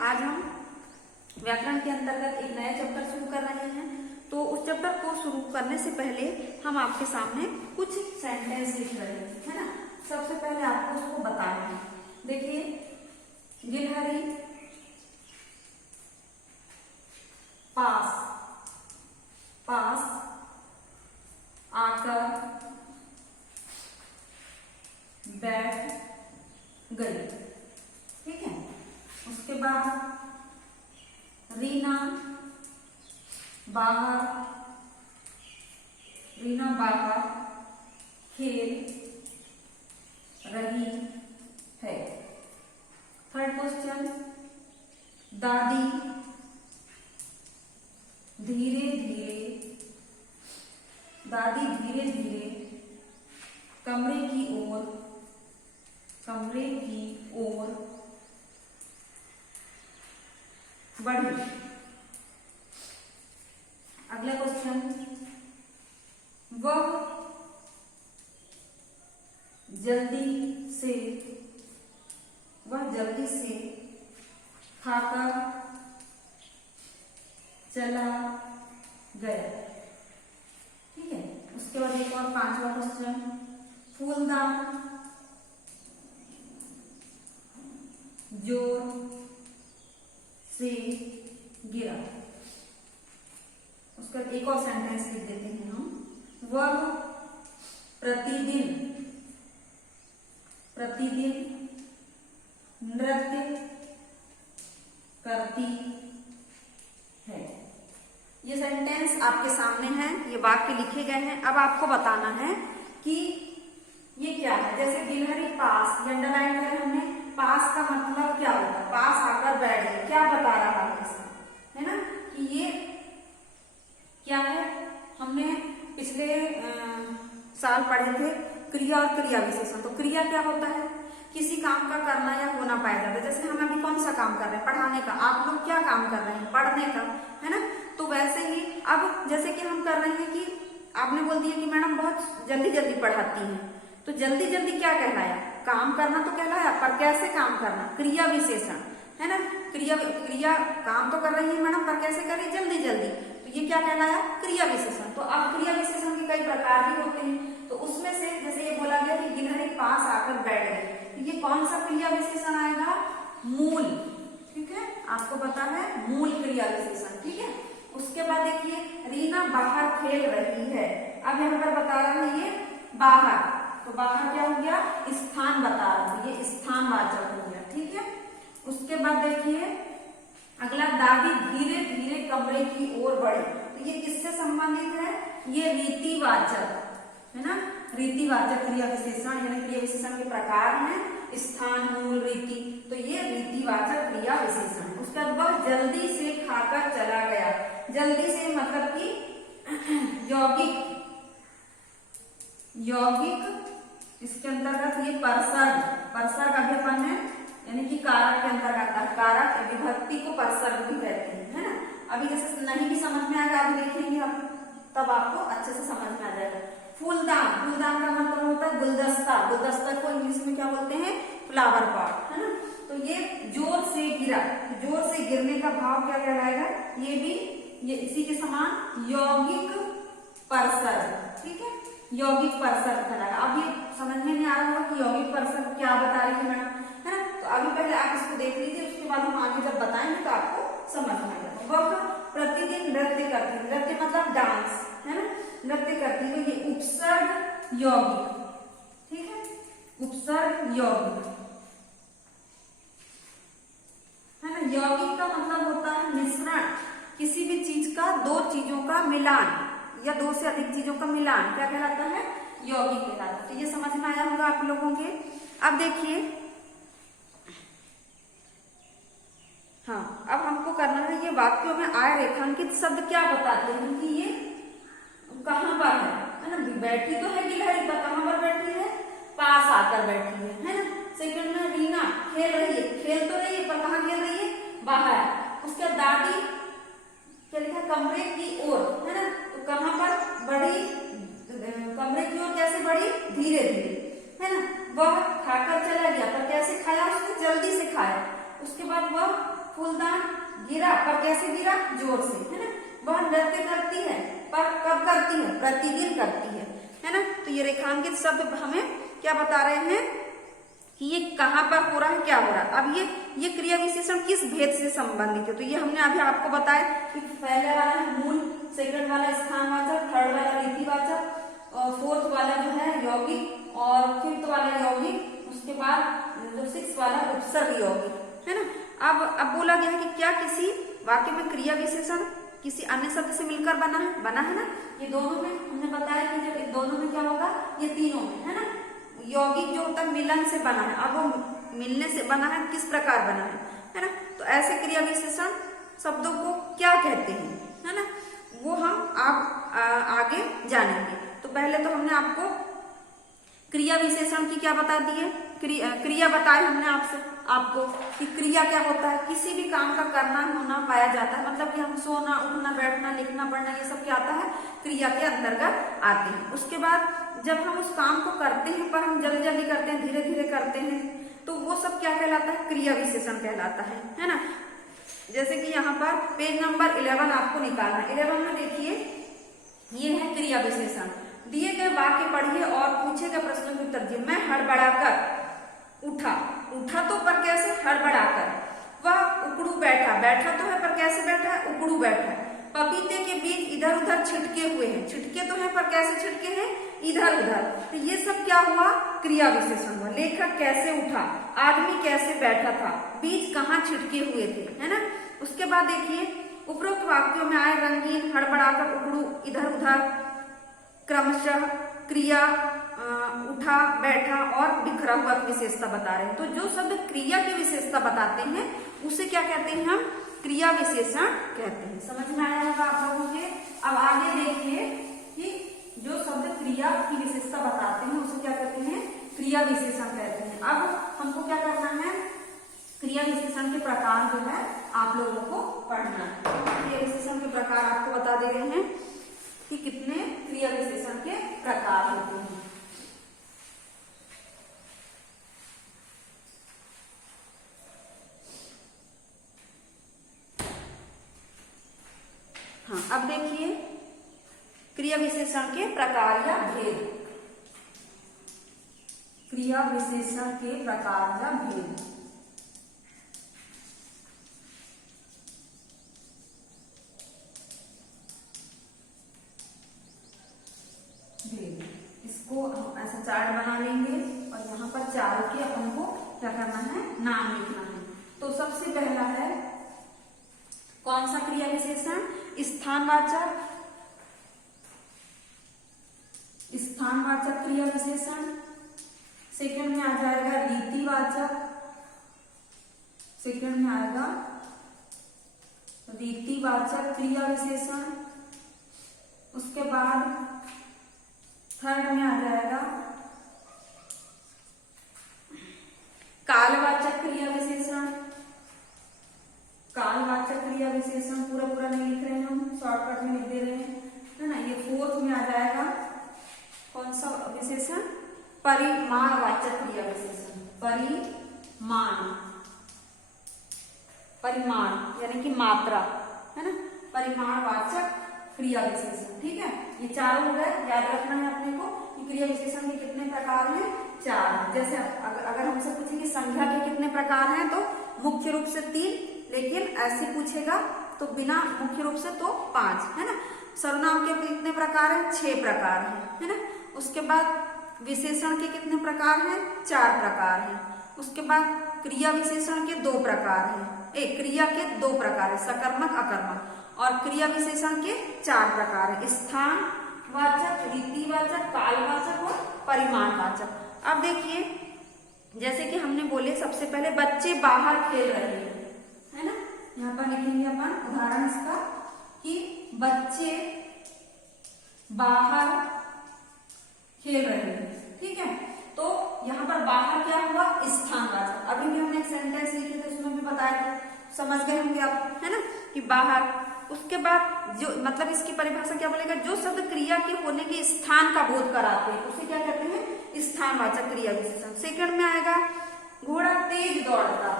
आज हम व्याकरण के अंतर्गत एक नया चैप्टर शुरू कर रहे हैं। तो उस चैप्टर को शुरू करने से पहले हम आपके सामने कुछ सेंटेंस लिख रहे हैं, है ना। सबसे पहले आपको उसको बताना है। देखिए, गिलहरी पास आकर बैठ गई, ठीक है। उसके बाद रीना बाहर खेल रही है। थर्ड क्वेश्चन, दादी धीरे धीरे कमरे की ओर बढ़ी। अगला क्वेश्चन, वह जल्दी से खाकर चला गया, ठीक है। उसके बाद एक और पांचवा क्वेश्चन, फूलदान जोर से गिरा। उसका एक और सेंटेंस लिख देते हैं हम। वह प्रतिदिन नृत्य करती है। ये सेंटेंस आपके सामने है, ये वाक्य लिखे गए हैं। अब आपको बताना है कि ये क्या है। जैसे गिलहरी पास, ये अंडरलाइन करें हमने। पास का मतलब क्या होता है? पास आकर बैठ गई। क्या बता रहा है इसमें, है ना, कि ये क्या है। हमने पिछले साल पढ़े थे क्रिया और क्रिया विशेषण। तो क्रिया क्या होता है? किसी काम का करना या होना पाया जाता है। जैसे हम अभी कौन सा काम कर रहे हैं? पढ़ाने का। आप लोग क्या काम कर रहे हैं? पढ़ने का, है ना। तो वैसे ही अब जैसे कि हम कर रहे हैं कि आपने बोल दिया कि मैडम बहुत जल्दी जल्दी पढ़ाती हैं, तो जल्दी जल्दी क्या कहलाया? काम करना तो कहलाया, पर कैसे काम करना? क्रिया विशेषण, है ना। क्रिया काम तो कर रही है मैडम, पर कैसे कर रही? जल्दी जल्दी। तो ये क्या कहलाया? क्रिया विशेषण। तो अब क्रिया विशेषण के कई प्रकार भी होते हैं। तो उसमें से जैसे ये बोला गया कि गिलहरी पास आकर बैठ गई, तो ये कौन सा क्रिया विशेषण आएगा? मूल, ठीक है। आपको पता है मूल क्रिया विशेषण, ठीक है। उसके बाद देखिए, रीना बाहर खेल रही है। अब यहाँ पर बता रहा है ये बाहर, तो बाहर क्या हो गया? स्थान बता रहा है, ये स्थानवाचक हो गया, ठीक है। उसके बाद देखिए अगला, दादी धीरे धीरे कमरे की ओर बढ़ी। तो ये किससे संबंधित है? ये रीतिवाचक, है ना। रीतिवाचक क्रिया विशेषण, यानी क्रिया विशेषण के प्रकार हैं स्थान, मूल, रीति। तो ये रीतिवाचक क्रिया विशेषण। उसके बाद वह जल्दी से खाकर चला गया। जल्दी से मतलब कि यौगिक इसके अंतर्गत ये परसर्ग अभ्यपन है, यानी कि कारक के अंतर्गत आता है। कारक विभक्ति को परसर्ग भी कहते हैं, है ना। अभी जैसे नहीं भी समझ में आएगा, अभी देखेंगे हम, तब आपको अच्छे से समझ में आ जाएगा। फूलदान का मतलब होता है गुलदस्ता को इंग्लिश में क्या बोलते हैं? फ्लावर पॉट, है ना। तो ये जोर से गिरा, जोर से गिरने का भाव क्या कहलाएगा? ये इसी के समान यौगिक परसर्ग, ठीक है। यौगिक परसर्ग कहलाएगा। अब ये समझ में नहीं आ रहा होगा कि यौगिक परसर्ग क्या बता रही है मैडम, है ना। तो अभी पहले आप इसको देख लीजिए, उसके बाद हम आगे जब बताएंगे तो आपको समझ में आएगा। वह प्रतिदिन नृत्य करती, नृत्य मतलब डांस, है ना, नृत्य करती। तो ये उपसर्ग यौगिक, ठीक है, उपसर्ग यौगिक, है ना। यौगिक का मतलब होता है मिश्रण, किसी भी चीज का, दो चीजों का मिलान या दो से अधिक चीजों का मिलान क्या कहलाता है? यौगिक कहलाता है। तो ये समझ में आया होगा आप लोगों के। अब देखिए, हाँ, अब हमको करना है ये वाक्यों में आय रेखांकित शब्द क्या बताते हैं कि ये कहाँ पर है ना। बैठी तो है गिलहरी, पर कहाँ पर बैठी है? पास आकर बैठी है ना। सेकंड में रीना खेल रही है, खेल तो रही है पर कहाँ खेल रही है? बाहर। उसके दादी क्या लिखा? कमरे की ओर, है ना। तो कहाँ पर बढ़ी? कमरे की ओर कैसे बढ़ी? धीरे धीरे, है ना। वह खाकर चला गया, पर कैसे खाया उसने? जल्दी से खाया। उसके बाद वह फूलदान गिरा, पर कैसे गिरा? जोर से, है ना। वह नृत्य करती है, पर कब करती है? प्रतिदिन करती है ना। तो ये रेखांकित शब्द हमें क्या बता रहे हैं कि ये कहाँ पर हो रहा है, क्या हो रहा है। अब ये क्रिया विशेषण किस भेद से संबंधित है, तो ये हमने अभी आपको बताया कि पहले वाला है मूल, सेकंड वाला स्थानवाचक, थर्ड वाला रीतिवाचक, और फोर्थ वाला जो है यौगिक, और फिफ्थ वाला यौगिक, उसके बाद जो सिक्स वाला उपसर्ग यौगिक, है ना। अब बोला गया है कि क्या किसी वाक्य में क्रिया विशेषण किसी अन्य शब्द से मिलकर बना है ना। ये दोनों में हमने बताया कि जब इन दोनों में क्या होगा, ये तीनों में, है ना। यौगिक जो होता है मिलन से बना है, अब वो मिलने से बना है, किस प्रकार बना है ना। तो ऐसे क्रिया विशेषण शब्दों को क्या कहते हैं, है ना, वो हम आप आगे जानेंगे। तो पहले तो हमने आपको क्रिया विशेषण की क्या बता दी है, क्रिया बताई हमने आपको कि क्रिया क्या होता है, किसी भी काम का करना होना पाया जाता है, मतलब कि हम सोना उठना बैठना लिखना पढ़ना ये सब क्या आता है, क्रिया के अंतर्गत आते हैं। उसके बाद जब हम उस काम को करते हैं पर हम जल्दी जल्दी करते हैं, धीरे धीरे करते हैं, तो वो सब क्या कहलाता है, क्रिया विशेषण कहलाता है ना। जैसे कि यहाँ पर पेज नंबर 11 आपको निकालना है। 11 में देखिए ये है क्रिया विशेषण। दिए गए वाक्य पढ़िए और पूछे गए प्रश्नों के उत्तर दिए। मैं हड़बड़ाकर उठा, उठा तो पर कैसे, हड़बड़ाकर। वह उकड़ू बैठा, बैठा तो है पर कैसे बैठा है, उकड़ू बैठा है। पपीते के बीज इधर उधर छिटके हुए हैं, छिटके तो है पर कैसे छिटके हैं, इधर उधर। तो ये सब क्या हुआ, क्रिया विशेषण हुआ। लेखक कैसे उठा, आदमी कैसे बैठा था, बीज कहाँ छिटके हुए थे, है ना। उसके बाद देखिए उपरोक्त वाक्यों में आए रंगीन, हड़बड़ाकर, उकड़ू, इधर उधर, क्रमशः, क्रिया, उठा, बैठा और बिखरा हुआ की विशेषता बता रहे हैं। तो जो शब्द क्रिया की विशेषता बताते हैं उसे क्या कहते हैं हम, क्रिया विशेषण कहते हैं। समझ में आया होगा आप लोगों के। अब आगे देखिए कि जो शब्द क्रिया की विशेषता बताते हैं उसे क्या कहते हैं, क्रिया विशेषण कहते हैं। अब हमको क्या करना है, क्रिया विशेषण के प्रकार जो है आप लोगों को पढ़ना है। क्रिया विशेषण के प्रकार आपको बता दे रहे हैं कि कितने क्रिया विशेषण के प्रकार होते हैं। हाँ, अब देखिए क्रिया विशेषण के प्रकार या भेद। क्रिया विशेषण के प्रकार या भेद। इसको हम ऐसा चार्ट बना लेंगे और यहाँ पर चार के अपन को क्या करना है, नाम लिखना है। तो सबसे पहला है कौन सा क्रिया विशेषण, स्थानवाचक, स्थानवाचक क्रिया विशेषण। सेकंड में आ जाएगा रीतिवाचक, सेकंड में आएगा रीतिवाचक क्रिया विशेषण। उसके बाद थर्ड में आ जाएगा कालवाचक क्रिया विशेषण। कालवाचक क्रिया विशेषण पूरा नहीं लिख रहे हैं हम, शॉर्टकट में लिख दे रहे हैं, है ना। ये फोर्थ में आ जाएगा कौन सा विशेषण, परिमाणवाचक क्रिया विशेषण। परिमाण यानी कि मात्रा, है ना, परिमाणवाचक क्रिया विशेषण। ठीक है, ये चारों हो गए। याद रखना है अपने को कि क्रिया विशेषण के कितने प्रकार हैं, चार। जैसे अगर हमसे पूछेंगे संख्या के कितने प्रकार हैं, तो मुख्य रूप से 3, लेकिन ऐसे पूछेगा तो बिना मुख्य रूप से तो 5, है ना। सर्वनाम के कितने प्रकार हैं, 6 प्रकार हैं, है ना। उसके बाद विशेषण के कितने प्रकार हैं, 4 प्रकार हैं। उसके बाद क्रिया विशेषण के 2 प्रकार हैं, क्रिया के 2 प्रकार है, सकर्मक अकर्मक। और क्रिया विशेषण के 4 प्रकार है, स्थानवाचक, रीतिवाचक, कालवाचक और परिमाणवाचक। अब देखिए जैसे कि हमने बोले सबसे पहले बच्चे बाहर खेल रहे हैं, है ना। यहाँ पर लिखेंगे अपन उदाहरण इसका कि बच्चे बाहर खेल रहे हैं। ठीक है, तो यहाँ पर बाहर क्या हुआ, स्थानवाचक। अभी भी हमने एक सेंटेंस लिखे थे उसमें भी बताया था, समझ गए होंगे आप, है ना, कि बाहर। उसके बाद जो मतलब इसकी परिभाषा क्या बोलेगा, जो शब्द क्रिया के होने के स्थान का बोध कराते हैं उसे क्या कहते हैं, स्थानवाचक क्रिया विशेषण। सेकंड में आएगा घोड़ा तेज दौड़ता,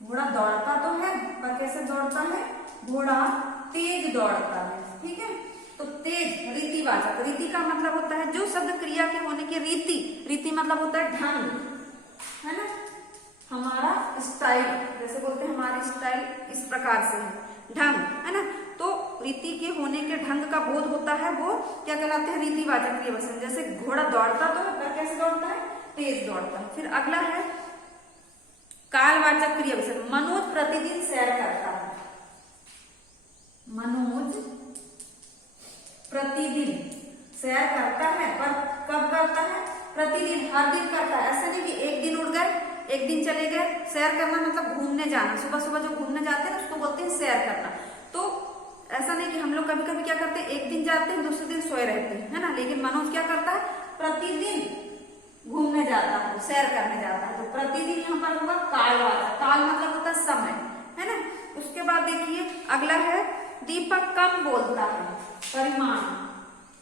घोड़ा दौड़ता तो है पर कैसे दौड़ता है, घोड़ा तेज दौड़ता है। ठीक है, तो तेज रीतिवाचक, रीति का मतलब होता है जो शब्द क्रिया के होने की रीति, रीति मतलब होता है ढंग, है ना, हमारा स्टाइल, जैसे बोलते हैं हमारी स्टाइल इस प्रकार से है, ढंग, है ना, तो रीति के होने के ढंग का बोध होता है, वो क्या कहलाते हैं, रीतिवाचक क्रियावचन। जैसे घोड़ा दौड़ता तो है पर कैसे दौड़ता है, तेज दौड़ता है। फिर अगला है कालवाचक क्रियावचन, मनोज प्रतिदिन सैर करता है, मनोज प्रतिदिन सैर करता है, पर कब करता है, प्रतिदिन, हर दिन करता है। ऐसा नहीं कि एक दिन उठ गए एक दिन चले गए। सैर करना मतलब घूमने जाना, सुबह सुबह जो घूमने जाते हैं उसको बोलते हैं सैर करना। तो ऐसा नहीं कि हम लोग कभी कभी क्या करते हैं, एक दिन जाते हैं दूसरे दिन सोए रहते हैं, है ना, लेकिन मनोज क्या करता है, प्रतिदिन घूमने जाता है, सैर करने जाता है। तो प्रतिदिन यहाँ पर होगा कालवाचक, काल मतलब होता है समय, है ना। उसके बाद देखिए अगला है दीपक कम बोलता है, परिमाण,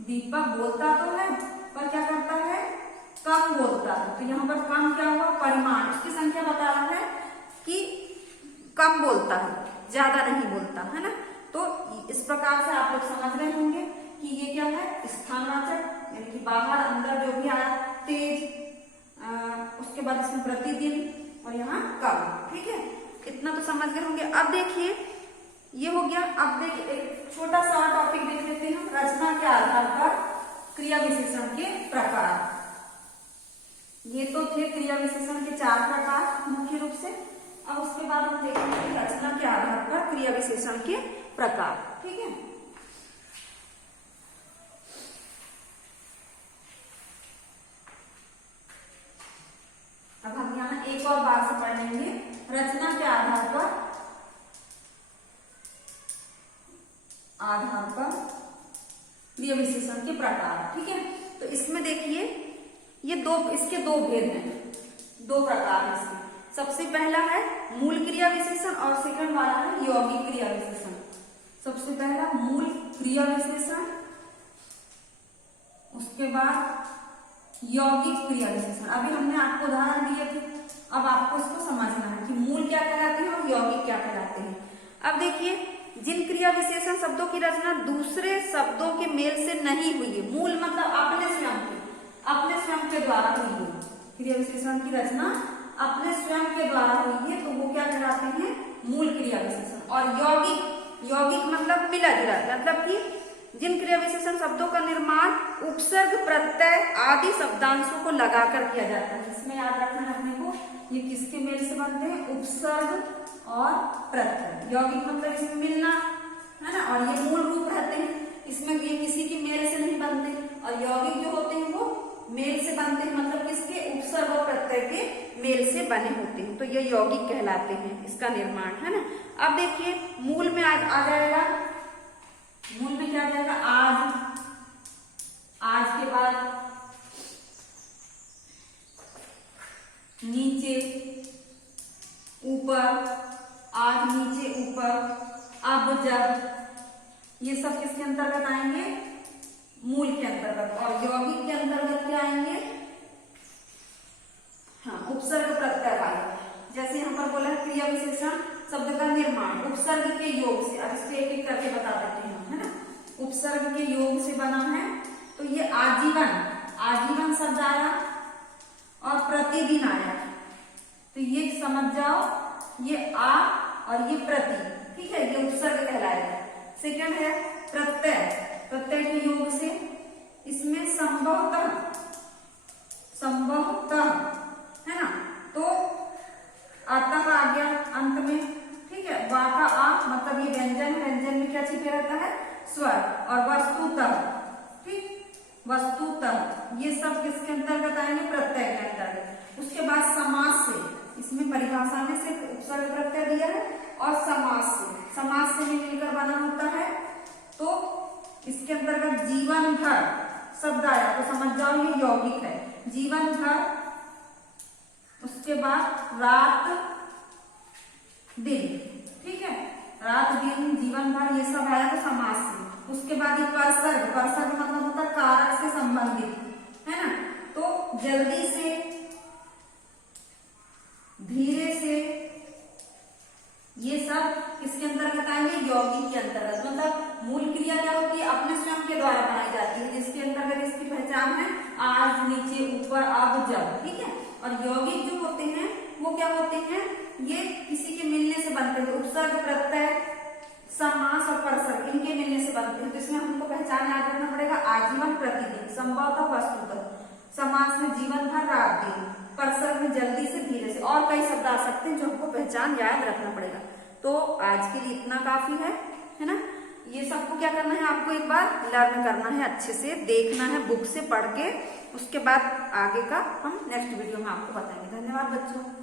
दीपक बोलता तो है पर क्या करता है, कम बोलता है। तो यहाँ पर कम क्या हुआ, परिमाण, उसकी संख्या बता रहा है कि कम बोलता है, ज्यादा नहीं बोलता, है ना। तो इस प्रकार से आप लोग समझ रहे होंगे कि ये क्या है, स्थानवाचक, यानी कि बाहर अंदर जो भी आया, तेज, उसके बाद इसमें प्रतिदिन और यहाँ कम। ठीक है, इतना तो समझ गए होंगे। अब देखिए ये हो गया। अब देखिए एक छोटा सा टॉपिक देख लेते हैं, रचना के आधार पर क्रिया विशेषण के प्रकार। ये तो थे क्रिया विशेषण के 4 प्रकार मुख्य रूप से। अब उसके बाद हम देखेंगे रचना के आधार पर क्रिया विशेषण के प्रकार। ठीक है, अब हम यहाँ एक और बार से पढ़ लेंगे, रचना के आधार पर क्रिया विशेषण के प्रकार। ठीक है, तो इसमें देखिए ये इसके दो भेद हैं, 2 प्रकार है इसमें। सबसे पहला है मूल क्रिया विशेषण और सेकंड वाला है यौगिक क्रिया विशेषण। सबसे पहला मूल क्रिया विशेषण, उसके बाद यौगिक क्रिया विशेषण। अभी हमने आपको उदाहरण दिए थे, अब आपको इसको समझना है कि मूल क्या कहलाते हैं और यौगिक क्या कहलाते हैं। अब देखिए जिन क्रिया विशेषण शब्दों की रचना दूसरे शब्दों के मेल से नहीं हुई है, मूल मतलब अपने स्वयं के द्वारा हुई है, क्रिया विशेषण की रचना अपने स्वयं के द्वारा हुई है, तो वो क्या कहलाते हैं, मूल क्रिया विशेषण। और यौगिक मतलब मिला जुला, मतलब कि जिन क्रिया विशेषण शब्दों का निर्माण उपसर्ग प्रत्यय आदि शब्दांशों को लगाकर किया जाता है। इसमें याद रखना है अपने को, ये किसके मेल से बनते हैं, उपसर्ग और प्रत्यय। यौगिक मतलब इसमें मिलना, है ना, और ये मूल रूप रहते हैं, इसमें ये किसी की मेल से नहीं बनते। और यौगिक जो होते हैं वो मेल से बनते हैं, मतलब किसके, उपसर्ग और प्रत्यय के मेल से बने होते हैं, तो ये यौगिक कहलाते हैं, इसका निर्माण, है ना। अब देखिए मूल में आ जाएगा, मूल में क्या आ जाएगा, आज के बाद नीचे, ऊपर, आज, नीचे, ऊपर, अब, जब, ये सब किसके अंतर्गत आएंगे, मूल के अंतर्गत। और यौगिक के अंतर्गत क्या आएंगे, हाँ, उपसर्ग प्रत्यय वाले। जैसे यहाँ पर बोला है क्रिया विशेषण शब्द का निर्माण उपसर्ग के योग से। अब इसको एक एक करके बता देते हैं, है ना। उपसर्ग के योग से बना है, तो ये आजीवन शब्द आया और प्रतिदिन आया, तो ये समझ जाओ, ये आ और ये प्रति, ठीक है, ये उपसर्ग कहलाएगा। सेकंड है प्रत्यय के योग से, इसमें संभवतः, है ना, तो अतः आ गया अंत में, ठीक है। वा का आ मतलब ये व्यंजन में क्या छिपे रहता है, स्वर। और वस्तुतः, ठीक, वस्तुतः, ये सब किसके अंतर्गत आएंगे, प्रत्यय के अंतर्गत। उसके बाद समास से, इसमें परिभाषा में से उपसर्ग प्रत्यय दिया है, और समास से भी मिलकर बना होता है, तो इसके अंतर्गत जीवन भर शब्द आया, तो समझ जाओ ये यौगिक है, जीवन भर। उसके बाद रात दिन, ठीक है, रात दिन जीवन भर ये सब आया तो समास से। उसके बाद ये परसर्ग मतलब होता है कारक से संबंधित, है ना, तो जल्दी से, धीरे से, मूल क्रिया क्या होती है, अपने स्वयं के द्वारा बनाई जाती है, जिसके अंतर्गत इसकी पहचान है आज, नीचे, ऊपर, अब, जब। ठीक है। और यौगिक जो होते हैं वो क्या होते हैं, ये किसी के मिलने से बनते हैं। उपसर्ग, प्रत्यय, समास और परसर्ग इनके मिलने से बनते हैं। तो इसमें हमको पहचान याद रखना पड़ेगा। आजीवन, प्रतिदिन, संभवतः, वस्तुतः, समास में जीवन भर, रात दिन, परसर्ग में जल्दी से, धीरे से, और कई शब्द आ सकते हैं जो हमको पहचान याद रखना पड़ेगा। तो आज के लिए इतना काफी है ना। ये सबको क्या करना है, आपको एक बार लर्न करना है, अच्छे से देखना है, बुक से पढ़ के। उसके बाद आगे का हम नेक्स्ट वीडियो में आपको बताएंगे। धन्यवाद बच्चों।